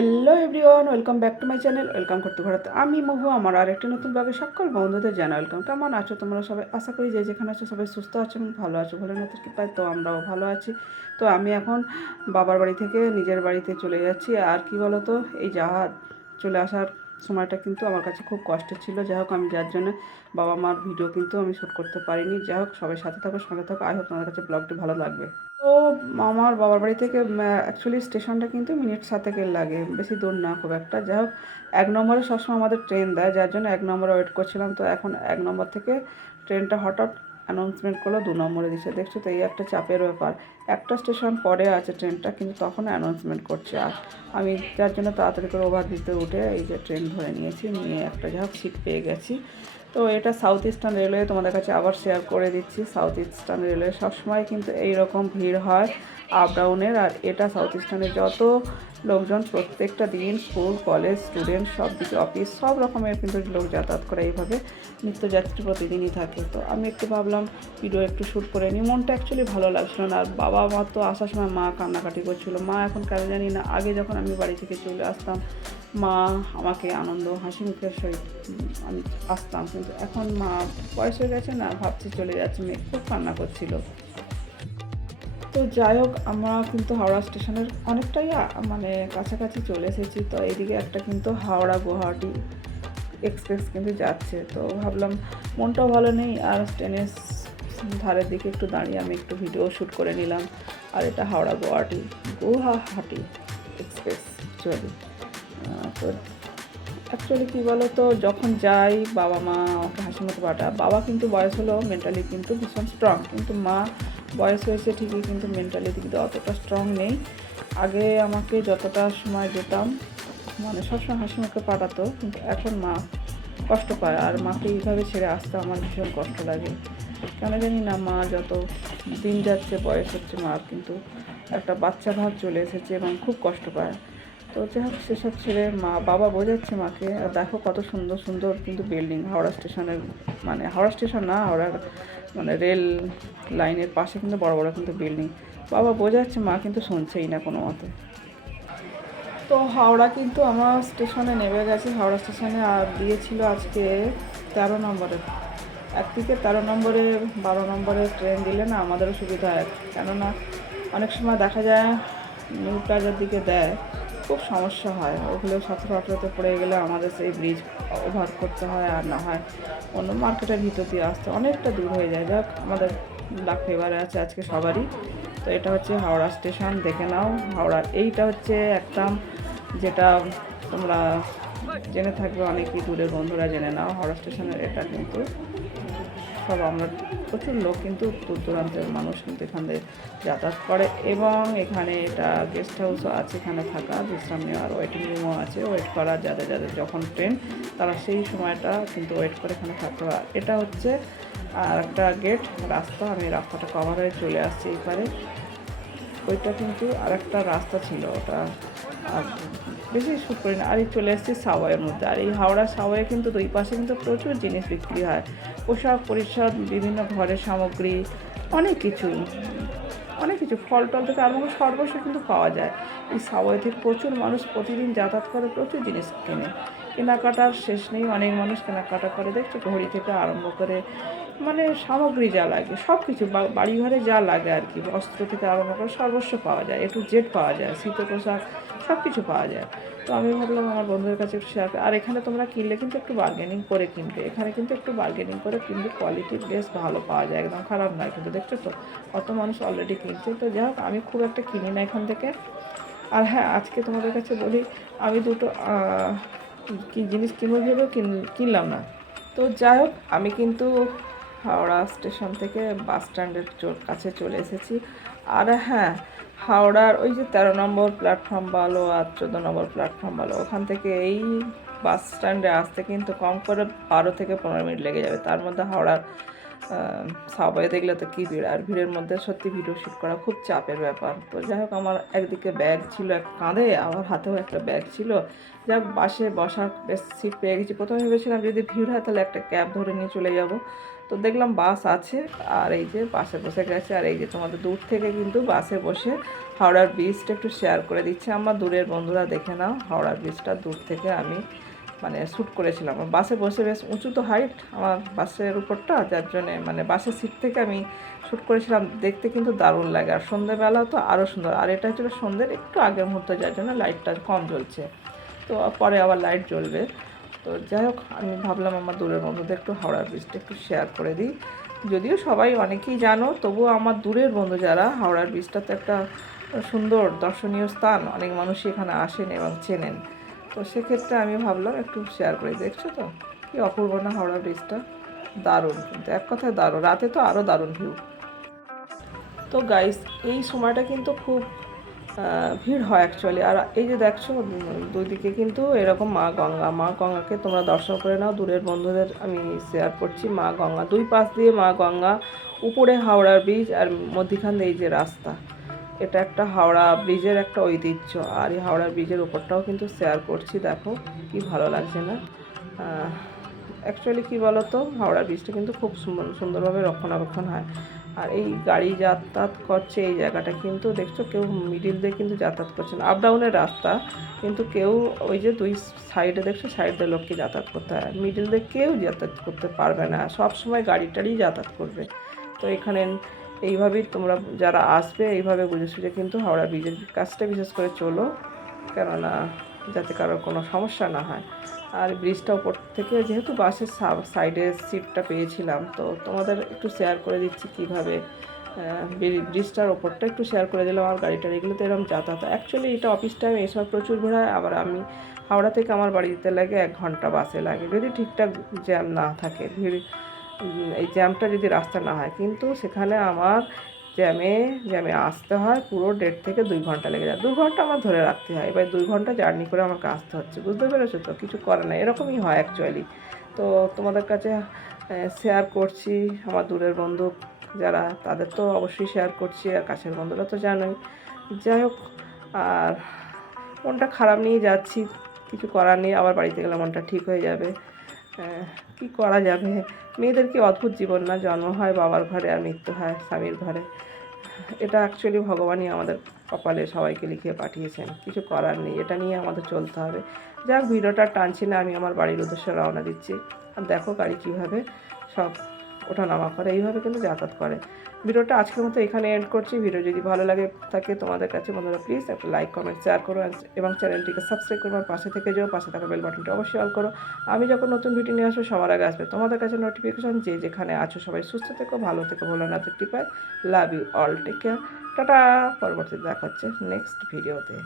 Hello everyone welcome back to my channel welcome করতে ভারত আমি মহু, আমার আরেকটি নতুন ব্লগে সকল বন্ধুদের জানা ওয়েলকাম কেমন আছো তোমরা সবাই? আশা করি যে যেখানে আছো সবাই সুস্থ আছো এবং ভালো আছো। ভালো না কি পাই তো আমরাও ভালো আছি। তো আমি এখন বাবার বাড়ি থেকে, নিজের বাড়িতে চলে যাচ্ছি। আর কি বলো তো এই জাহাজ চলে আসার সময়টা কিন্তু আমার কাছে খুব কষ্টের ছিল। যাই হোক, আমি যার জন্য বাবা মার ভিডিও কিন্তু আমি শ্যুট করতে পারিনি। যাই হোক, সবাই সাথে থাকো, সঙ্গে থাকো। আই হোক তোমার কাছে ব্লগটি ভালো লাগবে। তো আমার বাবার বাড়ি থেকে অ্যাকচুয়ালি স্টেশনটা কিন্তু মিনিট সাতেকের লাগে। বেশি দূর না, খুব একটা। যাই হোক, এক নম্বরে সবসময় আমাদের ট্রেন দেয়। যার জন্য এক নম্বরে ওয়েট করছিলাম। তো এখন এক নম্বর থেকে ট্রেনটা হঠাৎ অ্যানাউন্সমেন্ট করল দু নম্বরে দিচ্ছে। দেখছ তো, এই একটা চাপের ব্যাপার। একটা স্টেশন পরে আছে ট্রেনটা কিন্তু তখন অ্যানাউন্সমেন্ট করছে। আর আমি যার জন্য তাড়াতাড়ি করে ওভার দিতে উঠে এই যে ট্রেন ধরে নিয়েছি, নিয়ে একটা যা সিট পেয়ে গেছি। তো এটা সাউথ ইস্টার্ন রেলওয়ে তোমাদের কাছে আবার শেয়ার করে দিচ্ছি। সাউথ ইস্টার্ন রেলওয়ে সবসময় কিন্তু এই রকম ভিড় হয় আপ ডাউনের আর এটা সাউথ ইস্টার্নের যত লোকজন প্রত্যেকটা দিন স্কুল কলেজ স্টুডেন্ট সব দিকে অফিস সব রকমের কিন্তু লোক যাতায়াত করে এইভাবে নিত্যযাত্রী প্রতিদিনই থাকে। তো আমি একটু ভাবলাম ভিডিও একটু শ্যুট করে নিই। মনটা অ্যাকচুয়ালি ভালো লাগছিল না, আর বাবা মা তো আসার সময় মা কান্নাকাটি করছিল। মা এখন কেন জানি না, আগে যখন আমি বাড়ি থেকে চলে আসতাম মা আমাকে আনন্দ, হাসি মুখের সহিত আমি আসতাম। কিন্তু এখন মা বয়স হয়ে গেছে না, ভাবছি চলে যাচ্ছে। মেয়ে খুব কান্না করছিল। তো যাই হোক, আমরা কিন্তু হাওড়া স্টেশনের অনেকটাই মানে কাছাকাছি চলে এসেছি। তো এইদিকে একটা কিন্তু হাওড়া গুয়াহাটি এক্সপ্রেস কিন্তু যাচ্ছে। তো ভাবলাম মনটাও ভালো নেই, আর ট্রেনের ধারের দিকে একটু দাঁড়িয়ে আমি একটু ভিডিও শ্যুট করে নিলাম। আর এটা হাওড়া গুয়াহাটি গুয়াহাটি এক্সপ্রেস অ্যাকচুয়ালি তো অ্যাকচুয়ালি কী বলো তো যখন যাই বাবা মা আমাকে হাসি মতো পাঠা বাবা কিন্তু বয়স হলো মেন্টালি কিন্তু ভীষণ স্ট্রং কিন্তু মা বয়স হয়েছে ঠিকই, কিন্তু মেন্টালি কিন্তু অতটা স্ট্রং নেই। আগে আমাকে যতটা সময় যেতাম মানে সবসময় হাসি মুখে পাঠাতো, কিন্তু এখন মা কষ্ট পায়, আর মাকে এইভাবে ছেড়ে আসতে আমার ভীষণ কষ্ট লাগে। কেন জানি না, মা যত দিন যাচ্ছে, বয়স হচ্ছে মার কিন্তু একটা বাচ্চা ভাব চলে এসেছে এবং খুব কষ্ট পায়। তো যাই হোক, সেসব ছেড়ে মা, বাবা বোঝাচ্ছে মাকে, আর দেখো কত সুন্দর সুন্দর কিন্তু বিল্ডিং হাওড়া স্টেশনের মানে হাওড়া স্টেশন না, হাওড়ার মানে রেল লাইনের পাশে কিন্তু বড় বড় কিন্তু বিল্ডিং বাবা বোঝাচ্ছে, মা কিন্তু শুনছেই না কোনো মতে। তো হাওড়া কিন্তু আমার স্টেশনে নেমে গেছে, হাওড়া স্টেশনে আর দিয়েছিল আজকে তেরো নম্বরে। এক থেকে তেরো নম্বরে, বারো নম্বরে ট্রেন দিলে না আমাদেরও সুবিধা হয়। কেননা অনেক সময় দেখা যায় নিউ প্লাজার দিকে দেয়। খুব সমস্যা হয়। ওগুলো সতেরো আঠেরোতে পড়ে গেলে আমাদের সেই ব্রিজ ওভার করতে হয় আর না হয় অন্য মার্কেটের ভিতর দিয়ে আসতে। অনেকটা দূর হয়ে যায়। যাক, আমাদের লাখ ফেভারে আছে আজকে সবারই। তো এটা হচ্ছে হাওড়া স্টেশন দেখে নাও। হাওড়ার এইটা হচ্ছে একদম যেটা তোমরা জেনে থাকবে অনেকই দূরের বন্ধুরা জেনে নাও। হাওড়া স্টেশনের এটা কিন্তু সব আমরা প্রচুর লোক কিন্তু দূর দূরান্তের মানুষ কিন্তু এখান থেকে যাতায়াত করে এবং এখানে এটা গেস্ট হাউসও আছে এখানে থাকা, বিশ্রাম নেওয়ার ওয়েটিং রুমও আছে ওয়েট করা যাদের যাদের যখন ট্রেন তারা সেই সময়টা কিন্তু ওয়েট করে এখানে থাকতে হয়। এটা হচ্ছে আর একটা গেট রাস্তা, আমি রাস্তাটা কভার হয়ে চলে আসছি এপারে ওইটা কিন্তু আর একটা রাস্তা ছিল ওটা। আর বেশি শ্যুট করি না। আর এই চলে এসেছি সাওয়াইয়ের মধ্যে। আর এই হাওড়া সাওয়াই কিন্তু দুই পাশে কিন্তু প্রচুর জিনিস বিক্রি হয়। পোশাক পরিচ্ছদ, বিভিন্ন ঘরের সামগ্রী, অনেক কিছু অনেক কিছু। ফল টল থেকে আরম্ভ সর্বস্ব কিন্তু পাওয়া যায়। এই সাওয়াই থেকে প্রচুর মানুষ প্রতিদিন যাতায়াত করে, প্রচুর জিনিস কেনে। কেনাকাটার শেষ নেই। অনেক মানুষ কেনাকাটা করে দেখছে, ঘড়ি থেকে আরম্ভ করে মানে সামগ্রী যা লাগে সব কিছু বা- বাড়ি ঘরে যা লাগে আর কি অস্ত্র থেকে আরম্ভ করে সর্বস্ব পাওয়া যায় একটু জেট পাওয়া যায় শীত পোশাক সব কিছু পাওয়া যায়। তো আমি ভাবলাম আমার বন্ধুদের কাছে একটু শেয়ার আর এখানে তোমরা কিনলে কিন্তু একটু বার্গেনিং করে কিনবে। এখানে কিন্তু একটু বার্গেনিং করে কিনলে কোয়ালিটি বেশ ভালো পাওয়া যায়, একদম খারাপ নয় কিন্তু দেখছ তো, কত মানুষ অলরেডি কিনছে। তো যাই হোক, আমি খুব একটা কিনি না এখান থেকে। আর হ্যাঁ আজকে তোমাদের কাছে বলি, আমি দুটো কি জিনিস কিনবো ভেবেও কিন- কিনলাম না। তো যাই হোক, আমি কিন্তু হাওড়া স্টেশন থেকে বাস স্ট্যান্ডের কাছে চলে এসেছি। আর হ্যাঁ হাওড়ার ওই যে তেরো নম্বর প্ল্যাটফর্ম বলো আর চোদ্দ নম্বর প্ল্যাটফর্ম বলো, ওখান থেকে এই বাস স্ট্যান্ডে আসতে কিন্তু কম করে বারো থেকে পনেরো মিনিট লেগে যাবে। তার মধ্যে হাওড়ার সাবাই দেখলে তো কী ভিড়, আর ভিড়ের মধ্যে সত্যি ভিডিও শ্যুট করা খুব চাপের ব্যাপার। তো যাই হোক, আমার একদিকে ব্যাগ ছিল, এক কাঁধে, আমার হাতেও একটা ব্যাগ ছিল। যাক, বাসে বসার বেশ সিট পেয়ে গেছি। প্রথমে ভেবেছিলাম যদি ভিড় হয় তাহলে একটা ক্যাব ধরে নিয়ে চলে যাব। তো দেখলাম বাস আছে, আর এই যে বাসে বসে গেছে, আর এই যে তোমাদের দূর থেকে কিন্তু বাসে বসে হাওড়ার ব্রিজটা একটু শেয়ার করে দিচ্ছে। আমার দূরের বন্ধুরা দেখে নাও, হাওড়ার ব্রিজটা দূর থেকে আমি মানে শ্যুট করেছিলাম। বাসে বসে বেশ উঁচু তো হাইট আমার বাসের উপরটা, যার জন্যে মানে বাসের সিট থেকে আমি শ্যুট করেছিলাম। দেখতে কিন্তু দারুণ লাগে, আর সন্ধ্যেবেলা তো আরও সুন্দর। আর এটা ছিল সন্ধ্যের একটু আগের মুহূর্তে, যার জন্য লাইটটা কম জ্বলছে। তো পরে আবার লাইট জ্বলবে। তো যাই হোক, আমি ভাবলাম আমার দূরের বন্ধুদের একটু হাওড়া ব্রিজটা একটু শেয়ার করে দিই। যদিও সবাই অনেকেই জানো, তবুও আমার দূরের বন্ধু যারা, হাওড়ার ব্রিজটা তো একটা সুন্দর দর্শনীয় স্থান, অনেক মানুষই এখানে আসেন এবং চেনেন। তো সেক্ষেত্রে আমি ভাবলাম একটু শেয়ার করে দেখছ তো? কি অপূর্ব না হাওড়া ব্রিজটা দারুণ কিন্তু, এক কথায় দারুণ, রাতে তো আরও দারুণ ভিউ তো গাইস এই সময়টা কিন্তু খুব ভিড় হয় অ্যাকচুয়ালি আর এই যে দেখছ উম, দুই দিকে কিন্তু এরকম মা গঙ্গা। মা গঙ্গাকে তোমরা দর্শন করে নাও। দূরের বন্ধুদের আমি শেয়ার করছি। মা গঙ্গা দুই পাশ দিয়ে মা গঙ্গা উপরে হাওড়ার ব্রিজ আর মধ্যিখান দিয়ে এই যে রাস্তা। এটা একটা হাওড়া ব্রিজের একটা ঐতিহ্য। আর এই হাওড়া ব্রিজের ওপরটাও কিন্তু শেয়ার করছি। দেখো কি ভালো লাগছে না? অ্যাকচুয়ালি কী বলো তো হাওড়া ব্রিজটা কিন্তু খুব সুন্দর- সুন্দরভাবে রক্ষণাবেক্ষণ হয়। আর এই গাড়ি যাতায়াত করছে এই জায়গাটা। কিন্তু দেখছ কেউ মিডিল দিয়ে কিন্তু যাতায়াত করছে না। আপ ডাউনের রাস্তা, কিন্তু কেউ ওই যে দুই সাইডে দেখছ সাইড দিয়ে লোককে যাতায়াত করতে হয়। মিডিল দিয়ে কেউ যাতায়াত করতে পারবে না। সব সময় গাড়ি টাড়ি যাতায়াত করবে। তো এখানে এইভাবেই তোমরা যারা আসবে, এইভাবে বুঝে সুঝে কিন্তু হাওড়া ব্রিজের কাজটা বিশেষ করে চলো। কেননা যাতে কারোর কোনো সমস্যা না হয়। আর ব্রিজটা উপর থেকে যেহেতু বাসের সাইডে সিটটা পেয়েছিলাম, তো তোমাদের একটু শেয়ার করে দিচ্ছি কীভাবে ব্রিজটার ওপরটা একটু শেয়ার করে দিলাম আর গাড়ি টাড়িগুলো তো এরকম যাতায়াত। অ্যাকচুয়ালি এটা অফিস টাইম এসব প্রচুর হয়। আবার আমি হাওড়া থেকে আমার বাড়ি যেতে লাগে, এক ঘণ্টা বাসে লাগে। যদি ঠিকঠাক জ্যাম না থাকে, ভিড় এই জ্যামটা যদি রাস্তা না হয়, কিন্তু সেখানে আমার জ্যামে জ্যামে আসতে হয়, পুরো দেড় থেকে দুই ঘণ্টা লেগে যায়। দু ঘণ্টা আমার ধরে রাখতে হয়। এবার দুই ঘণ্টা জার্নি করে আমাকে আসতে হচ্ছে। বুঝতে পেরেছ তো? কিছু করে না এরকমই হয় অ্যাকচুয়ালি তো তোমাদের কাছে শেয়ার করছি আমার দূরের বন্ধু যারা, তাদের তো অবশ্যই শেয়ার করছি আর কাছের বন্ধুরা তো জানোই। যাই হোক, আর মনটা খারাপ নিয়ে যাচ্ছি। কিছু করার নেই। আবার বাড়িতে গেলে মনটা ঠিক হয়ে যাবে। কি করা যাবে? মেয়েদের কি অদ্ভুত জীবন না, জন্ম হয় বাবার ঘরে আর মৃত্যু হয় স্বামীর ঘরে। এটা অ্যাকচুয়ালি ভগবানই আমাদের কপালে সবাইকে লিখে পাঠিয়েছেন। কিছু করার নেই, এটা নিয়ে আমাদের চলতে হবে। যাক, ভিডিওটা টানছি না, আমি আমার বাড়ির উদ্দেশ্যে রওনা দিচ্ছি। আর দেখো গাড়ি কীভাবে সব ওঠানামা করে। এইভাবে কিন্তু যাতায়াত করে। ভিডিওটা আজকের মতো এখানে এন্ড করছি। ভিডিও যদি ভালো লাগে থাকে তোমাদের কাছে বন্ধুরা প্লিজ একটা লাইক কমেন্ট শেয়ার করো এবং চ্যানেলটিকে সাবস্ক্রাইব করো আর পাশে থেকে যাও, পাশে থাকা বেল বাটনটা অবশ্যই অল করো। আমি যখন নতুন ভিডিও নিয়ে আসব, সবার আগে আসবে তোমাদের কাছে নোটিফিকেশন যে যেখানে আছো সবাই সুস্থ থেকো, ভালো থেকো ভোলানাথের কৃপায় love you all take care tata, পরবর্তীতে দেখা হচ্ছে নেক্সট ভিডিওতে